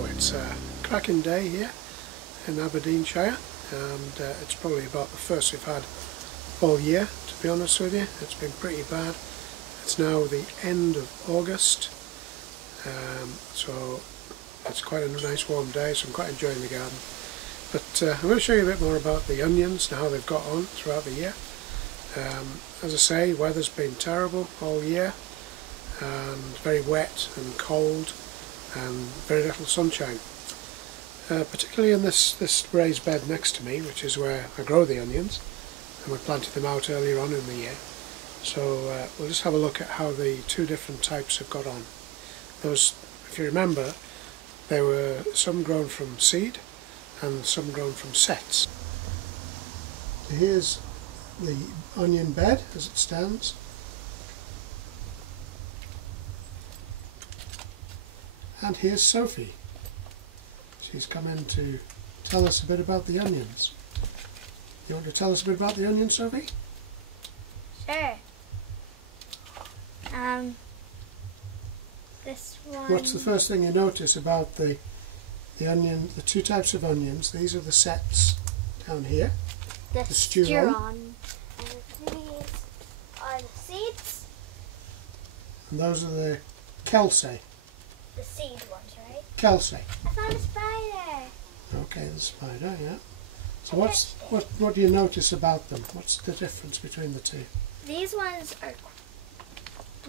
So it's a cracking day here in Aberdeenshire, and it's probably about the first we've had all year, to be honest with you. It's been pretty bad. It's now the end of August, so it's quite a nice warm day, so I'm quite enjoying the garden. But I'm going to show you a bit more about the onions and how they've got on throughout the year. As I say, weather's been terrible all year, and very wet and cold and very little sunshine. Particularly in this raised bed next to me, which is where I grow the onions, and we planted them out earlier on in the year. So we'll just have a look at how the two different types have got on. Those, if you remember, there were some grown from seed and some grown from sets. So here's the onion bed as it stands. And here's Sophie. She's come in to tell us a bit about the onions. You want to tell us a bit about the onions, Sophie? Sure. This one... What's the first thing you notice about the onion, the two types of onions? These are the sets down here. The Sturon. And these are the seeds. And those are the Kelsae. The seed ones, right? Kelsae. I found a spider. Okay, the spider, yeah. So what do you notice about them? What's the difference between the two? These ones are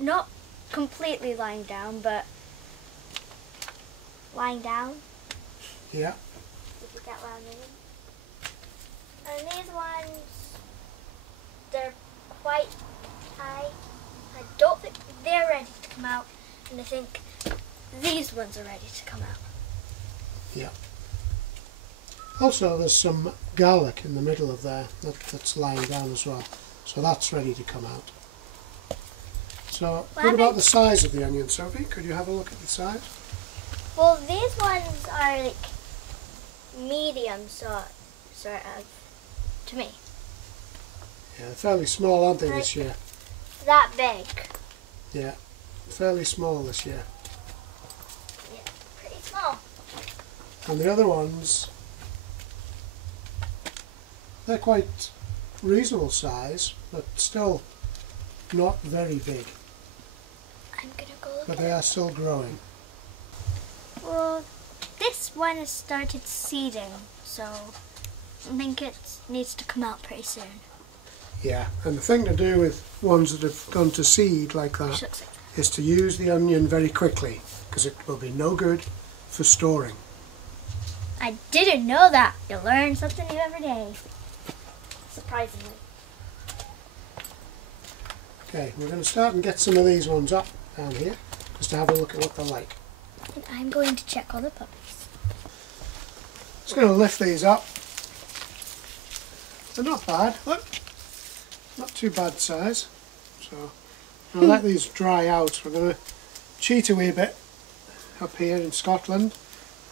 not completely lying down, but lying down. Yeah. If you get what I mean. And these ones, they're quite high. I don't think they're ready to come out, and I think these ones are ready to come out. Yeah. Also, there's some garlic in the middle of there that's lying down as well. So that's ready to come out. So, what about the size of the onion, Sophie? Could you have a look at the size? Well, these ones are like medium sort of to me. Yeah, they're fairly small, aren't they, like this year? That big. Yeah, fairly small this year. Yeah, pretty small. And the other ones, they're quite reasonable size, but still not very big. I'm gonna go look But at they are still growing. Well, this one has started seeding, so I think it needs to come out pretty soon. Yeah, and the thing to do with ones that have gone to seed like that is to use the onion very quickly, because it will be no good for storing. I didn't know that. You learn something new every day. Surprisingly. Okay, we're going to start and get some of these ones up down here, just to have a look at what they're like. And I'm going to check all the puppies. Just going to lift these up. They're not bad, look. Not too bad size. So I'll let these dry out. We're going to cheat a wee bit up here in Scotland.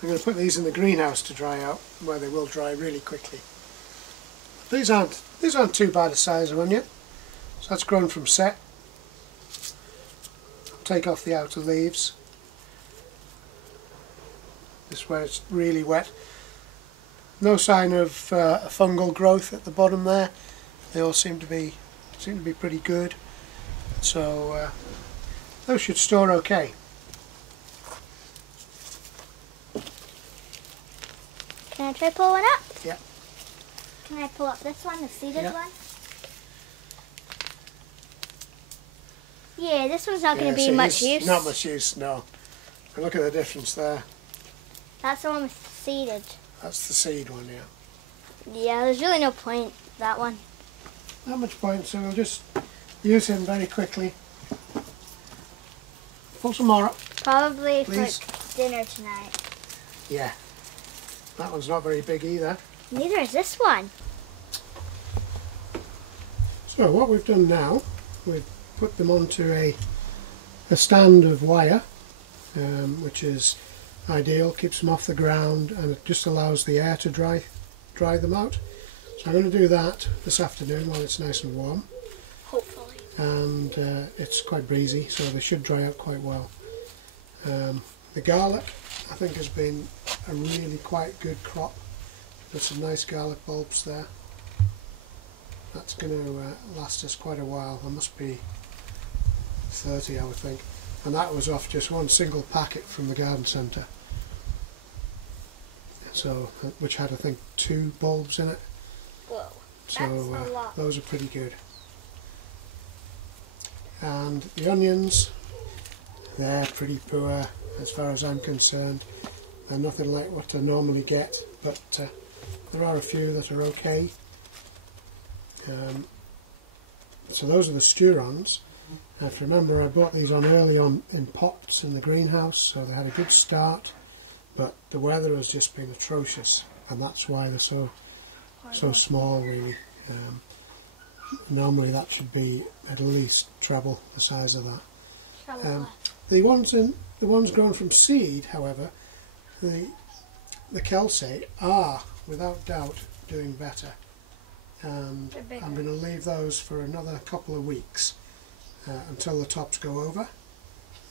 I'm going to put these in the greenhouse to dry out, where they will dry really quickly. These aren't too bad a size of onion. So that's grown from set. I'll take off the outer leaves. This is where it's really wet. No sign of a fungal growth at the bottom there. They all seem to be pretty good. So those should store okay. Can I try pull one up? Yeah. Can I pull up this one, the seeded one? Yeah, this one's not going to be much use. Not much use, no. And look at the difference there. That's the one with seeded. That's the seed one, yeah. Yeah, there's really no point that one. Not much point, so we'll just use him very quickly. Pull some more up. Probably please. For dinner tonight. Yeah. That one's not very big either. Neither is this one. So what we've done now, we've put them onto a stand of wire, which is ideal, keeps them off the ground, and it just allows the air to dry them out. So I'm going to do that this afternoon while it's nice and warm. Hopefully. And it's quite breezy, so they should dry out quite well. The garlic I think has been a really quite good crop. There's some nice garlic bulbs there. That's going to last us quite a while. There must be 30, I would think. And that was off just one single packet from the garden centre. So, which had I think 2 bulbs in it. Whoa, so that's a lot. Those are pretty good. And the onions, they're pretty poor as far as I'm concerned. They're nothing like what I normally get, but there are a few that are okay. So those are the Sturons. I have to remember I bought these on early on in pots in the greenhouse, so they had a good start, but the weather has just been atrocious, and that's why they're so small really. Normally that should be at least treble the size of that. The ones grown from seed, however, the Kelsae are without doubt doing better, and I'm going to leave those for another couple of weeks until the tops go over,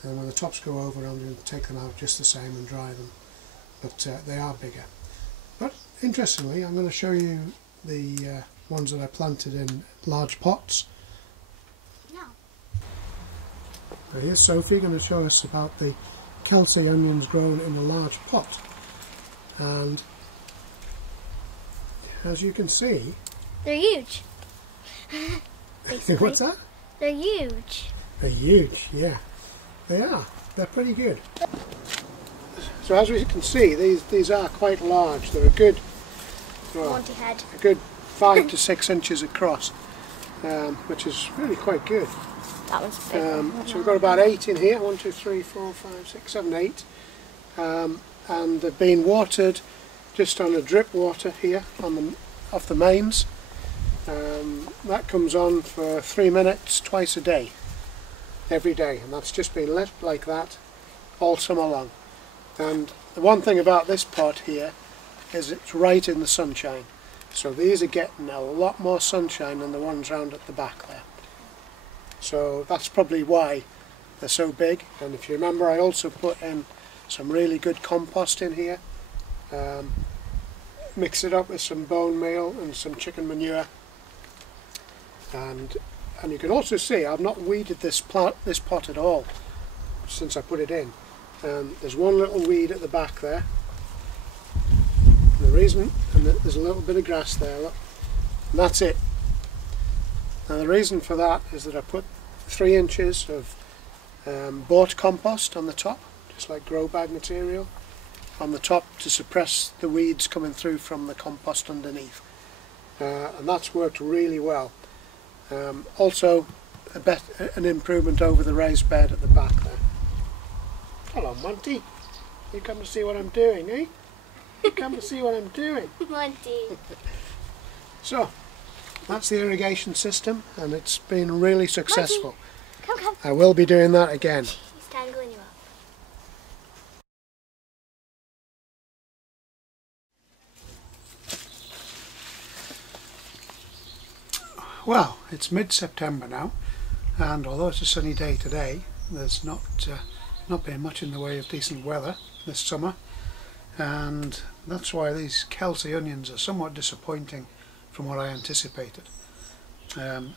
and when the tops go over I'm going to take them out just the same and dry them, but they are bigger. But interestingly, I'm going to show you the ones that I planted in large pots. No. Now here's Sophie going to show us about the Kelsae onions grown in a large pot, and as you can see, they're huge. what's that? They're huge. They're huge, yeah. They are. They're pretty good. So as we can see, these are quite large. They're a good, Monty head. a good 5 to 6 inches across, which is really quite good. That one's big. So we've got about 8 in here. 1, 2, 3, 4, 5, 6, 7, 8. And they've been watered just on a drip water here on off the mains. That comes on for 3 minutes twice a day, every day, and that's just been left like that all summer long. And the one thing about this pot here is it's right in the sunshine, so these are getting a lot more sunshine than the ones round at the back there. So that's probably why they're so big. And if you remember, I also put in some really good compost in here, mix it up with some bone meal and some chicken manure, and you can also see I've not weeded this pot at all since I put it in. There's one little weed at the back there, and the reason, and there's a little bit of grass there, look, and that's it. Now the reason for that is that I put 3 inches of bought compost on the top, just like grow bag material, on the top to suppress the weeds coming through from the compost underneath, and that's worked really well. Also an improvement over the raised bed at the back there. Hello Monty, you come to see what I'm doing, eh? You come to see what I'm doing. Monty. So that's the irrigation system, and it's been really successful. Monty, come. I will be doing that again. He's tangling you up. Well, it's mid-September now, and although it's a sunny day today, there's not been much in the way of decent weather this summer, and that's why these Kelsae onions are somewhat disappointing from what I anticipated.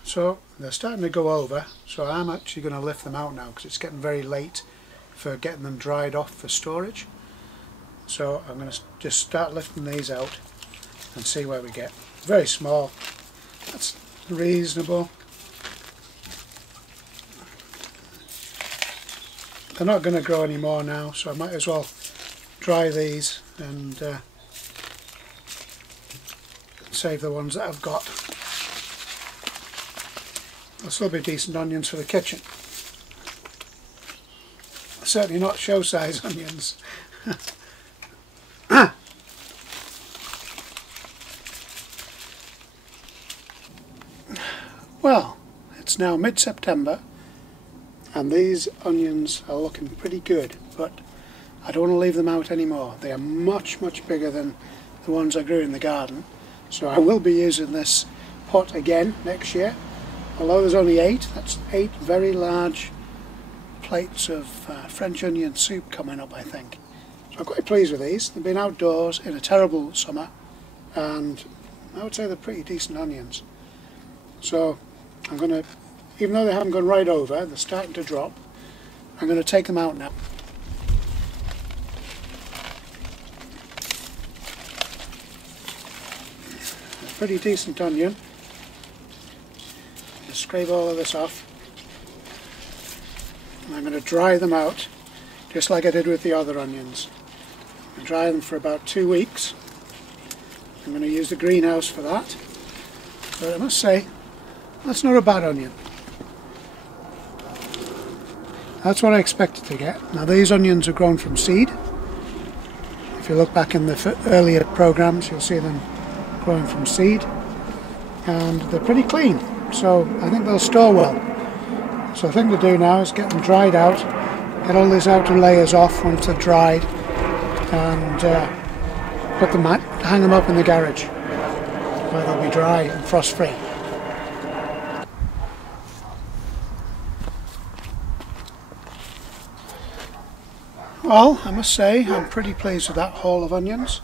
So they're starting to go over, so I'm actually going to lift them out now because it's getting very late for getting them dried off for storage. So I'm going to just start lifting these out and see where we get. Very small. That's reasonable. They're not going to grow any more now, so I might as well dry these and save the ones that I've got. There'll still be decent onions for the kitchen. Certainly not show size onions. Well, it's now mid-September and these onions are looking pretty good, but I don't want to leave them out anymore. They are much bigger than the ones I grew in the garden, so I will be using this pot again next year. Although there's only 8, that's 8 very large plates of French onion soup coming up, I think. So I'm quite pleased with these. They've been outdoors in a terrible summer, and I would say they're pretty decent onions. So I'm going to, even though they haven't gone right over, they're starting to drop, I'm going to take them out now. A pretty decent onion. Just scrape all of this off. And I'm going to dry them out, just like I did with the other onions. I dry them for about 2 weeks. I'm going to use the greenhouse for that. But I must say, that's not a bad onion. That's what I expected to get. Now these onions are grown from seed. If you look back in the earlier programs, you'll see them growing from seed. And they're pretty clean, so I think they'll store well. So the thing to do now is get them dried out, get all these outer layers off once they're dried, and hang them up in the garage where they'll be dry and frost free. Well, I must say I'm pretty pleased with that haul of onions.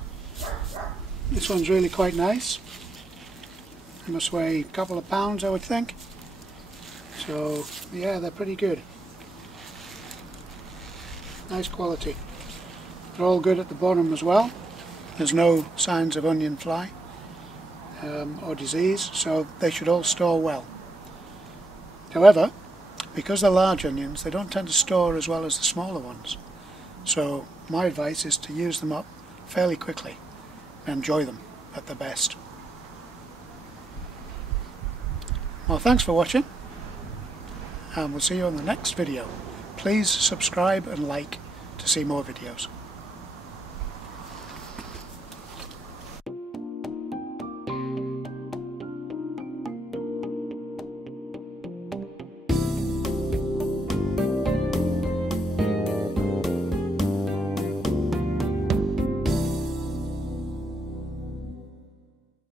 This one's really quite nice. It must weigh a couple of pounds, I would think. So yeah, they're pretty good. Nice quality. They're all good at the bottom as well. There's no signs of onion fly or disease, so they should all store well. However, because they're large onions, they don't tend to store as well as the smaller ones. So my advice is to use them up fairly quickly and enjoy them at their best. Well, thanks for watching, and we'll see you on the next video. Please subscribe and like to see more videos.